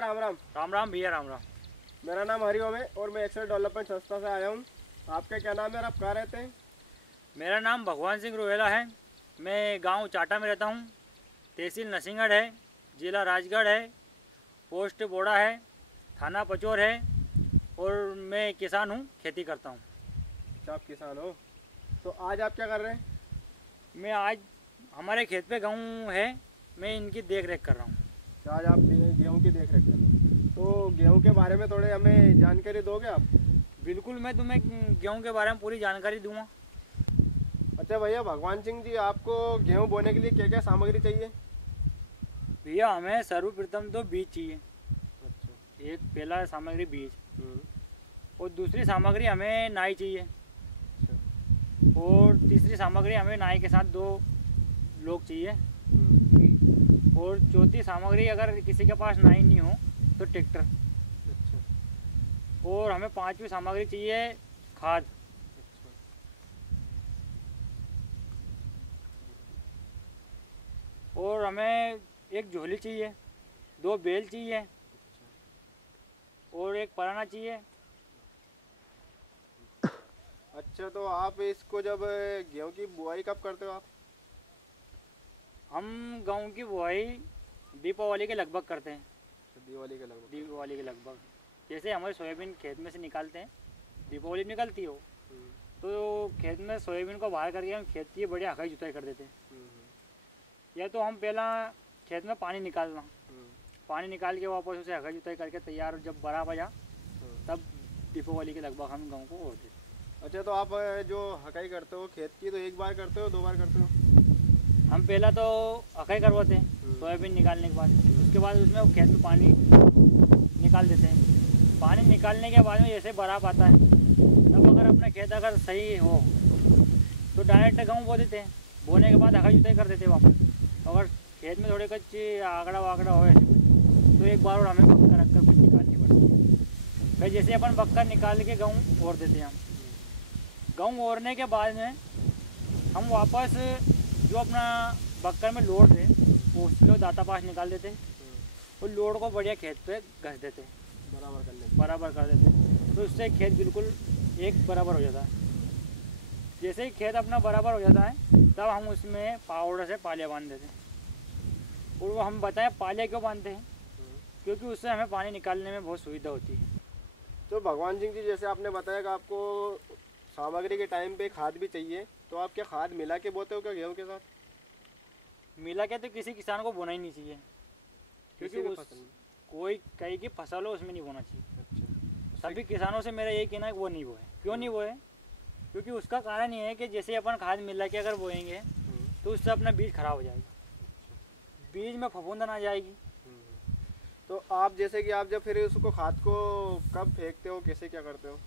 राम राम। राम राम भैया, राम राम। मेरा नाम हरिओम है और मैं एक्सेल डेवलपमेंट संस्था से आया हूँ। आपका क्या नाम है और आप कहाँ रहते हैं? मेरा नाम भगवान सिंह रोहेला है। मैं गांव चाटा में रहता हूँ। तहसील नरसिंहगढ़ है, जिला राजगढ़ है, पोस्ट बोड़ा है, थाना पचोर है और मैं किसान हूँ, खेती करता हूँ। अच्छा, आप किसान हो। तो आज आप क्या कर रहे हैं? मैं आज हमारे खेत पे गेहूँ है, मैं इनकी देख रेख कर रहा हूँ। अच्छा, आज आप गेहूँ की देख रेख कर रहे हो। तो गेहूँ के बारे में थोड़े हमें जानकारी दोगे आप? बिल्कुल, मैं तुम्हें गेहूँ के बारे में पूरी जानकारी दूँगा। अच्छा भैया भगवान सिंह जी, आपको गेहूँ बोने के लिए क्या क्या सामग्री चाहिए? भैया, हमें सर्वप्रथम तो बीज चाहिए। अच्छा। एक पहला सामग्री बीज, हम्म। और दूसरी सामग्री हमें नाई चाहिए, अच्छा। और तीसरी सामग्री हमें नाई के साथ 2 लोग चाहिए, और चौथी सामग्री अगर किसी के पास नाई नहीं हो तो ट्रैक्टर। अच्छा। और हमें 5वीं सामग्री चाहिए खाद। अच्छा। और हमें एक झोली चाहिए, 2 बेल चाहिए और एक पराना चाहिए। अच्छा, तो आप इसको जब गेहूँ की बुआई कब करते हो आप? हम गेहूँ की बुआई दीपावली के लगभग करते हैं। दिवाली के लगभग। दीपावली के लगभग, जैसे हमारे सोयाबीन खेत में से निकालते हैं, दीपावली निकलती हो तो खेत में सोयाबीन को बाहर करके हम खेत की बढ़िया हकाई जुताई कर देते हैं। या तो हम पहला खेत में पानी निकालना, पानी निकाल के वापस उसे हकाई जुताई करके तैयार जब बड़ा बजा तब दीपावली के लगभग हम गेहूँ को ओढ़ देते हैं। अच्छा, तो आप जो हकाई करते हो खेत की, तो एक बार करते हो 2 बार करते हो? हम पहला तो हकाई करवाते हैं सोयाबीन निकालने के बाद, उसके बाद उसमें खेत में पानी निकाल देते हैं। पानी निकालने के बाद में जैसे बराब आता है तब अगर अपना खेत अगर सही हो तो डायरेक्ट गेहूँ बो देते हैं। बोने के बाद हकाई जुताई कर देते हैं वापस। अगर खेत में थोड़ी कच्ची आंकड़ा वाकड़ा हो तो एक बार और हमें बक्कर रख कर कुछ निकालनी पड़ती है। फिर जैसे अपन बक्कर निकाल के गेहूँ ओढ़ देते हैं। हम गेहूँ ओढ़ने के बाद में हम वापस जो अपना बक्कर में लोड थे उसको दाता पास निकाल देते और लोड को बढ़िया खेत पे घस देते, बराबर कर देते। तो उससे खेत बिल्कुल एक बराबर हो जाता है। जैसे ही खेत अपना बराबर हो जाता है तब हम उसमें पावड़े से पालिया बांध देते हैं। और वो हम बताएं पालिया क्यों बांधते हैं, क्योंकि उससे हमें पानी निकालने में बहुत सुविधा होती है। तो भगवान सिंह जी, जैसे आपने बताया कि आपको सामग्री के टाइम पे खाद भी चाहिए, तो आप क्या खाद मिला के बोते हो क्या गेहूँ के साथ? मिला के तो किसी किसान को बोना ही नहीं चाहिए, क्योंकि कोई कई की फसल हो उसमें नहीं बोना चाहिए। अच्छा। सभी किसानों से मेरा यही कहना है कि वो नहीं बोए। क्यों नहीं बोए? क्योंकि उसका कारण ये है कि जैसे अपन खाद मिला के अगर बोएंगे तो उससे अपना बीज खराब हो जाएगा, बीज में फफूंदन आ जाएगी। तो आप जैसे कि आप जब फिर उसको खाद को कब फेंकते हो, कैसे क्या करते हो?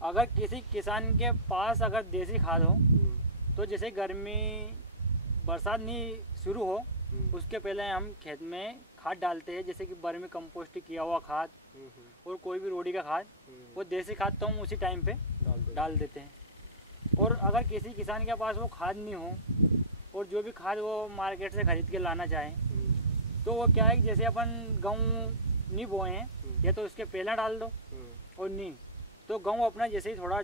अगर किसी किसान के पास अगर देसी खाद हो तो जैसे गर्मी बरसात नहीं शुरू हो उसके पहले हम खेत में खाद डालते हैं, जैसे कि वर्मी कंपोस्ट किया हुआ खाद और कोई भी रोड़ी का खाद, वो देसी खाद तो हम उसी टाइम पे डाल देते हैं। और अगर किसी किसान के पास वो खाद नहीं हो और जो भी खाद वो मार्केट से खरीद के लाना चाहे तो वो क्या है कि जैसे अपन गेहूँ नहीं बोए हैं या तो उसके पहला डाल दो, और नहीं तो गेहूँ अपना जैसे ही थोड़ा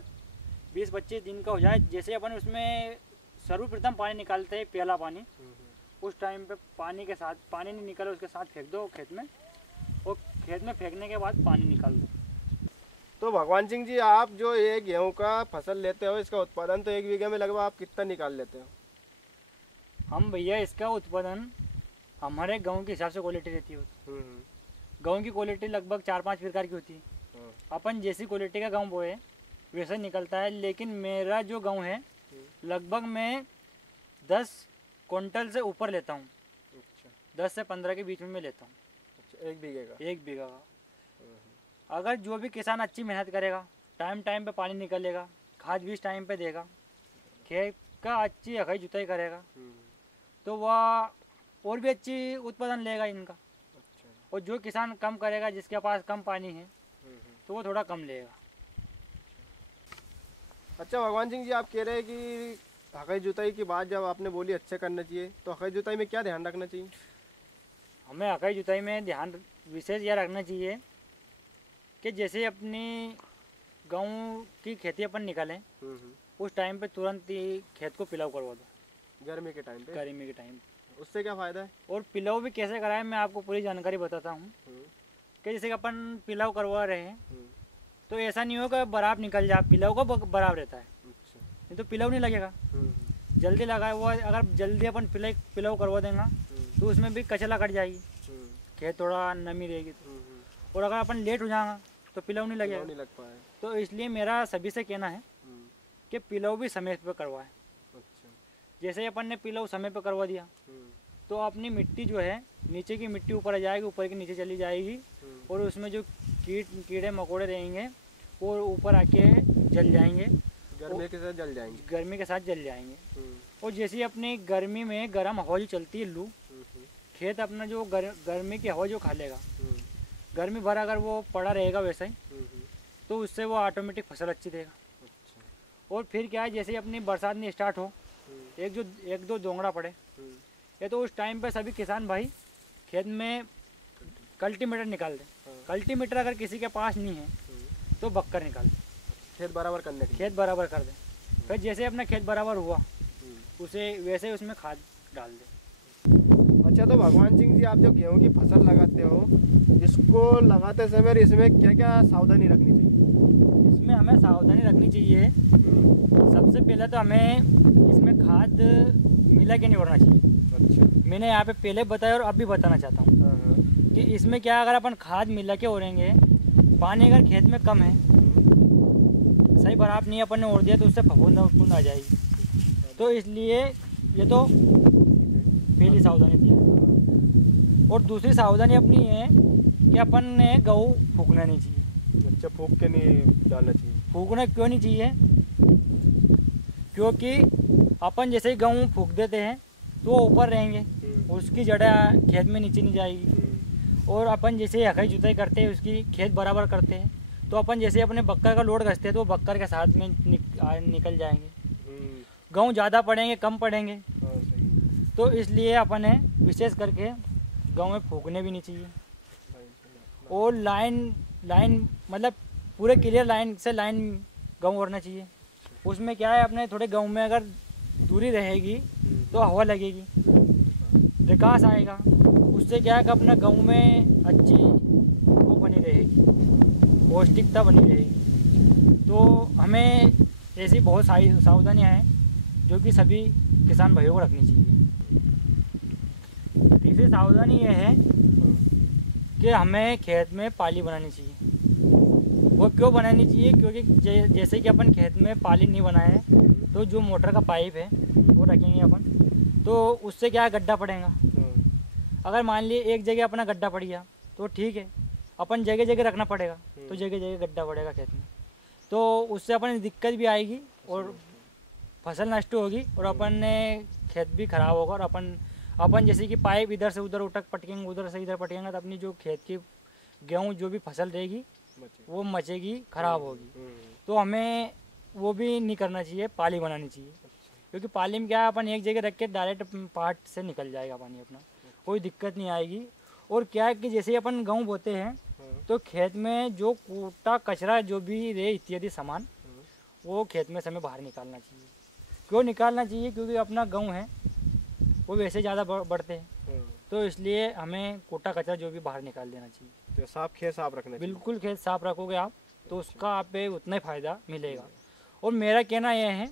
20-25 दिन का हो जाए, जैसे अपन उसमें सर्वप्रथम पानी निकालते हैं पहला पानी, उस टाइम पे पानी के साथ पानी नहीं निकले उसके साथ फेंक दो खेत में, और खेत में फेंकने के बाद पानी निकाल दो। तो भगवान सिंह जी, आप जो ये गेहूं का फसल लेते हो, इसका उत्पादन तो 1 बीघे में लगभग आप कितना निकाल लेते हो? हम भैया इसका उत्पादन हमारे गेहूँ के हिसाब से क्वालिटी रहती है। गेहूँ की क्वालिटी लगभग 4-5 प्रकार की होती है। अपन जैसी क्वालिटी का गेहूँ बोए वैसा निकलता है, लेकिन मेरा जो गेहूँ है लगभग मैं 10 क्विंटल से ऊपर लेता हूँ। अच्छा। 10 से 15 के बीच में मैं लेता हूँ। अच्छा, 1 बीघे का? 1 बीघा का। अगर जो भी किसान अच्छी मेहनत करेगा, टाइम पे पानी निकलेगा, खाद बीज टाइम पे देगा, खेत का अच्छी हकाई जुताई करेगा तो वह और भी अच्छी उत्पादन लेगा इनका। अच्छा। और जो किसान कम करेगा, जिसके पास कम पानी है तो वो थोड़ा कम लेगा। अच्छा भगवान सिंह जी, आप कह रहे हैं कि हकाई जुताई की बात जब आपने बोली अच्छे करना चाहिए, तो हकाई जुताई में क्या ध्यान रखना चाहिए? हमें अकाई जुताई में ध्यान विशेष यह रखना चाहिए कि जैसे अपनी गेहूँ की खेती अपन निकालें उस टाइम पे तुरंत ही खेत को पिलाव करवा दो। गर्मी के टाइम पे? गर्मी के टाइम। उससे क्या फ़ायदा है? और पिलाव भी कैसे कराएं मैं आपको पूरी जानकारी बताता हूँ कि जैसे कि अपन पिलाव करवा रहे हैं तो ऐसा नहीं होगा बराबर निकल जाए, पिलाव का बराबर रहता है। अच्छा। नहीं तो पिलाव नहीं लगेगा। जल्दी लगाए हुआ अगर जल्दी अपन पिलाव करवा देंगे तो उसमें भी कचला कट जाएगी, खेत थोड़ा नमी रहेगी तो। और अगर अपन लेट हो जाएगा तो पिलाव नहीं लगेगा, नहीं लग पाए। तो इसलिए मेरा सभी से कहना है कि पिलाव भी समय पर करवाए। अच्छा। जैसे अपन ने पिलाव समय पर करवा दिया तो अपनी मिट्टी जो है नीचे की मिट्टी ऊपर आ जाएगी, ऊपर की नीचे चली जाएगी और उसमें जो कीड़े मकोड़े रहेंगे वो ऊपर आके जल जाएंगे, गर्मी के साथ जल जाएंगे। गर्मी के साथ जल जाएंगे। और जैसे अपनी गर्मी में गर्म हवा जो चलती है लू, खेत अपना जो गर्मी की हवा जो खा लेगा, गर्मी भर अगर वो पड़ा रहेगा वैसे ही तो उससे वो ऑटोमेटिक फसल अच्छी देगा। अच्छा। और फिर क्या है, जैसे अपनी बरसात में स्टार्ट हो, एक दो दोंगड़ा पड़े ये तो उस टाइम पे सभी किसान भाई खेत में कल्टीमीटर निकाल दें। कल्टीमीटर अगर किसी के पास नहीं है तो बक्कर निकाल दें, खेत बराबर करने के लिए। खेत बराबर कर दें। फिर जैसे अपना खेत बराबर हुआ उसे वैसे उसमें खाद डाल दें। अच्छा, तो भगवान सिंह जी, आप जो गेहूं की फसल लगाते हो इसको लगाते समय इसमें क्या क्या सावधानी रखनी चाहिए? इसमें हमें सावधानी रखनी चाहिए, सबसे पहले तो हमें इसमें खाद मिला के नहीं उड़ना चाहिए। अच्छा। मैंने यहाँ पे पहले बताया और अब भी बताना चाहता हूँ कि इसमें क्या अगर अपन खाद मिला के उड़ेंगे, पानी अगर खेत में कम है, सही बराबर नहीं अपन ने उड़ दिया तो उससे फफूंद आ जाएगी। तो इसलिए ये तो पहली सावधानी थी। और दूसरी सावधानी अपनी है कि अपन ने गेहूँ फूकना नहीं चाहिए। अच्छा, फूक के नहीं डालना चाहिए? फूकना क्यों नहीं चाहिए? क्योंकि अपन जैसे ही गेहूँ फूक देते हैं तो वो ऊपर रहेंगे, उसकी जड़ें खेत में नीचे नहीं जाएगी। और अपन जैसे अकाई जुताई करते हैं उसकी खेत बराबर करते हैं तो अपन जैसे अपने बक्कर का लोड घसते हैं तो वो बक्कर के साथ में निकल जाएंगे। गेहूँ ज़्यादा पड़ेंगे कम पड़ेंगे, तो इसलिए अपन ने विशेष करके गाँव में फूकने भी नहीं चाहिए। और लाइन मतलब पूरे क्लियर लाइन से लाइन गेहूँ ओढ़ना चाहिए। उसमें क्या है, अपने थोड़े गेहूँ में अगर दूरी रहेगी तो हवा लगेगी, विकास आएगा, उससे क्या है कि अपना गेहूँ में अच्छी वो बनी रहेगी, पौष्टिकता बनी रहेगी। तो हमें ऐसी बहुत सारी सावधानियाँ हैं जो कि सभी किसान भाइयों को रखनी चाहिए। तीसरी सावधानी ये है कि हमें खेत में पाली बनानी चाहिए। वो क्यों बनानी चाहिए? क्योंकि जैसे कि अपन खेत में पाली नहीं बनाए तो जो मोटर का पाइप है वो रखेंगे अपन, तो उससे क्या गड्ढा पड़ेगा। अगर मान लिए एक जगह अपना गड्ढा पड़ गया तो ठीक है, अपन जगह जगह रखना पड़ेगा तो जगह जगह गड्ढा पड़ेगा खेत में, तो उससे अपन दिक्कत भी आएगी और फसल नष्ट होगी और अपन ने खेत भी खराब होगा। और अपन जैसे कि पाइप इधर से उधर उटक पटकेंगे, उधर से इधर पटकेंगे तो अपनी जो खेत की गेहूँ जो भी फसल रहेगी वो मचेगी, खराब होगी। तो हमें वो भी नहीं करना चाहिए, पाली बनानी चाहिए। क्योंकि पाली में क्या है, अपन एक जगह रख के डायरेक्ट पार्ट से निकल जाएगा पानी अपना, कोई दिक्कत नहीं आएगी। और क्या है कि जैसे अपन गेहूँ बोते हैं तो खेत में जो कूटा कचरा जो भी रहे इत्यादि सामान वो खेत में से हमें बाहर निकालना चाहिए। क्यों निकालना चाहिए? क्योंकि अपना गेहूँ है वो वैसे ज़्यादा बढ़ते हैं, तो इसलिए हमें कूटा कचरा जो भी बाहर निकाल देना चाहिए। तो साफ खेत साफ रखना चाहिए। बिल्कुल, खेत साफ रखोगे आप तो उसका आप पे उतना ही फ़ायदा मिलेगा। और मेरा कहना यह है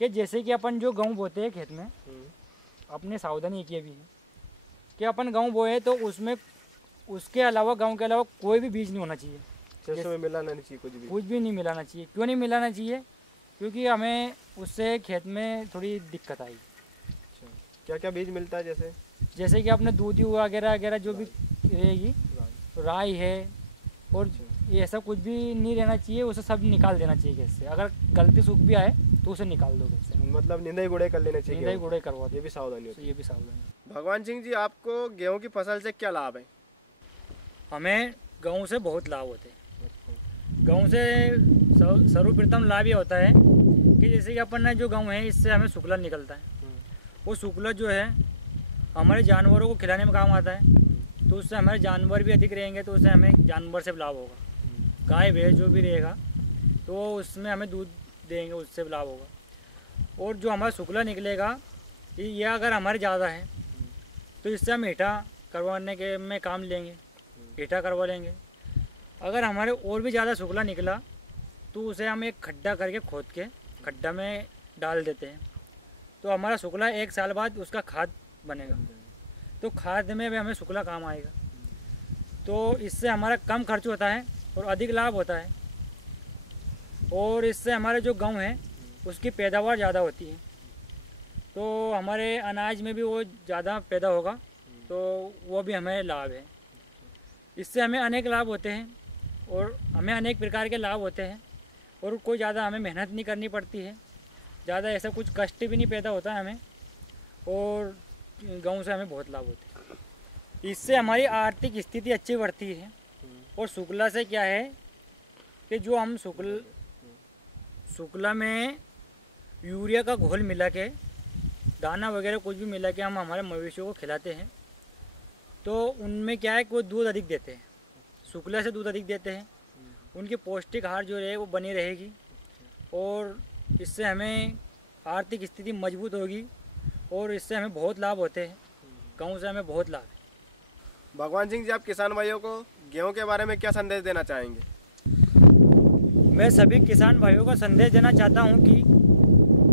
कि जैसे कि अपन जो गेहूँ बोते हैं खेत में, अपने सावधानी एक ये भी है कि अपन गेहूँ बोए तो उसमें उसके अलावा गेहूँ के अलावा कोई भी बीज नहीं होना चाहिए। जैसे मिलाना नहीं चाहिए, कुछ भी नहीं मिलाना चाहिए। क्यों नहीं मिलाना चाहिए? क्योंकि हमें उससे खेत में थोड़ी दिक्कत आएगी। अच्छा, क्या क्या बीज मिलता है? जैसे कि अपने दूधी वगैरह वगैरह जो भी रहेगी, राई है, और ये सब कुछ भी नहीं रहना चाहिए, उसे सब निकाल देना चाहिए खेत से। अगर गलती सूख भी आए तो उसे निकाल दो खेत से। मतलब निंदाई गुड़ाई कर लेना चाहिए। निंदाई गुड़ाई करवा दो, ये भी सावधानी होती है। ये भी सावधानी। भगवान सिंह जी, आपको गेहूं की फसल से क्या लाभ है? हमें गेहूं से बहुत लाभ होते हैं। गेहूं से सर्वप्रथम लाभ ये होता है कि जैसे कि अपन ने जो गेहूं है इससे हमें शुक्ला निकलता है। वो शुक्ला जो है हमारे जानवरों को खिलाने में काम आता है, तो उससे हमारे जानवर भी अधिक रहेंगे, तो उससे हमें जानवर से लाभ होगा। गाय भैंस जो भी रहेगा तो उसमें हमें दूध देंगे, उससे लाभ होगा। और जो हमारा शुक्ला निकलेगा ये अगर हमारे ज़्यादा है तो इससे हम ईंटा करवाने के में काम लेंगे, ईंटा करवा लेंगे। अगर हमारे और भी ज़्यादा शुक्ला निकला तो उसे हम एक खड्डा करके खोद के खड्डा में डाल देते हैं, तो हमारा शुक्ला 1 साल बाद उसका खाद बनेगा, तो खाद में भी हमें शुक्ला काम आएगा। तो इससे हमारा कम खर्च होता है और अधिक लाभ होता है, और इससे हमारे जो गांव है उसकी पैदावार ज़्यादा होती है, तो हमारे अनाज में भी वो ज़्यादा पैदा होगा, तो वो भी हमें लाभ है। इससे हमें अनेक लाभ होते हैं और हमें अनेक प्रकार के लाभ होते हैं, और कोई ज़्यादा हमें मेहनत नहीं करनी पड़ती है, ज़्यादा ऐसा कुछ कष्ट भी नहीं पैदा होता है हमें, और गांव से हमें बहुत लाभ होते हैं। इससे हमारी आर्थिक स्थिति अच्छी बढ़ती है। और शुक्ला से क्या है कि जो हम शुक्ला में यूरिया का घोल मिला के, दाना वगैरह कुछ भी मिला के हम हमारे मवेशियों को खिलाते हैं, तो उनमें क्या है कि वो दूध अधिक देते हैं, शुक्ला से दूध अधिक देते हैं, उनकी पौष्टिक आहार जो रहे वो बनी रहेगी, और इससे हमें आर्थिक स्थिति मजबूत होगी, और इससे हमें बहुत लाभ होते हैं, गाँव से हमें बहुत लाभ है। भगवान सिंह जी, आप किसान भाइयों को गेहूं के बारे में क्या संदेश देना चाहेंगे? मैं सभी किसान भाइयों को संदेश देना चाहता हूं कि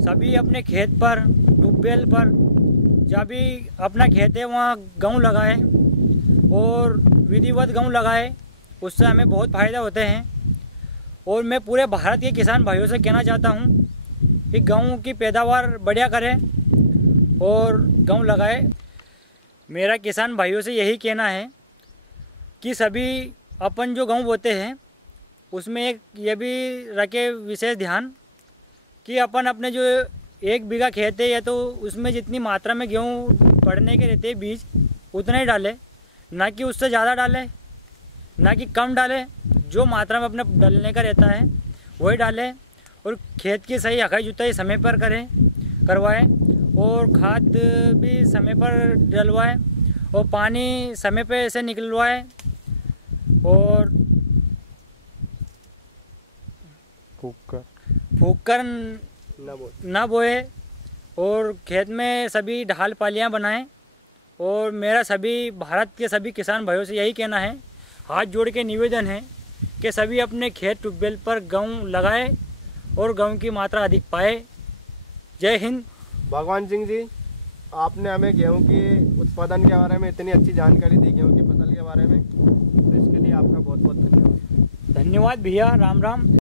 सभी अपने खेत पर, ट्यूबवेल पर, जहाँ भी अपना खेत है वहाँ गेहूं लगाए और विधिवत गेहूं लगाए, उससे हमें बहुत फ़ायदा होते हैं। और मैं पूरे भारत के किसान भाइयों से कहना चाहता हूं कि गेहूं की पैदावार बढ़िया करें और गेहूं लगाए। मेरा किसान भाइयों से यही कहना है कि सभी अपन जो गेहूं बोते हैं उसमें एक ये भी रखे विशेष ध्यान कि अपन अपने जो 1 बीघा खेत है या तो उसमें जितनी मात्रा में गेहूं पड़ने के रहते हैं बीज, उतना ही डालें, ना कि उससे ज़्यादा डालें, ना कि कम डालें। जो मात्रा में अपने डालने का रहता है वही डालें, और खेत की सही हकाई जुताई समय पर करवाएं, और खाद भी समय पर डलवाएं, और पानी समय पे ऐसे निकलवाएं, और फूक कर ना बोए, और खेत में सभी ढाल पालियाँ बनाएं। और मेरा सभी भारत के सभी किसान भाइयों से यही कहना है, हाथ जोड़ के निवेदन है कि सभी अपने खेत ट्यूबवेल पर गेहूं लगाएं और गेहूं की मात्रा अधिक पाए। जय हिंद। भगवान सिंह जी, आपने हमें गेहूं के उत्पादन के बारे में इतनी अच्छी जानकारी दी, गेहूं की फसल के बारे में, तो इसके लिए आपका बहुत बहुत धन्यवाद। धन्यवाद भैया, राम राम।